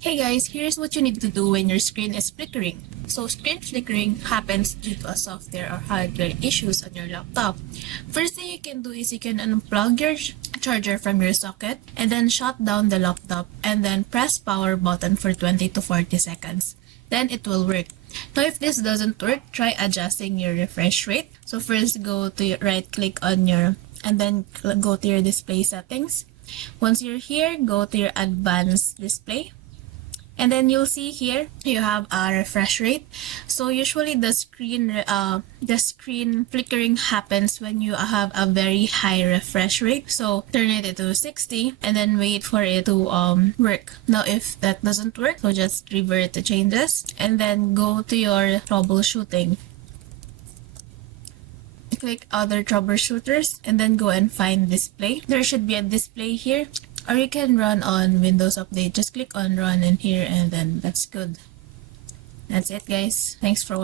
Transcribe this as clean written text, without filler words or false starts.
Hey guys, here's what you need to do when your screen is flickering. So screen flickering happens due to a software or hardware issues on your laptop. First thing you can do is you can unplug your charger from your socket and then shut down the laptop and then press power button for 20 to 40 seconds. Then it will work. Now if this doesn't work, try adjusting your refresh rate. So first go to right click on your and then go to your display settings. Once you're here, go to your advanced display. And then you'll see here you have a refresh rate. So usually the screen flickering happens when you have a very high refresh rate. So turn it to 60 and then wait for it to work. Now if that doesn't work, so just revert the changes and then go to your troubleshooting. Click other troubleshooters and then go and find display. There should be a display here. Or you can run on Windows Update. Just click on run in here and then that's good. That's it guys. Thanks for watching.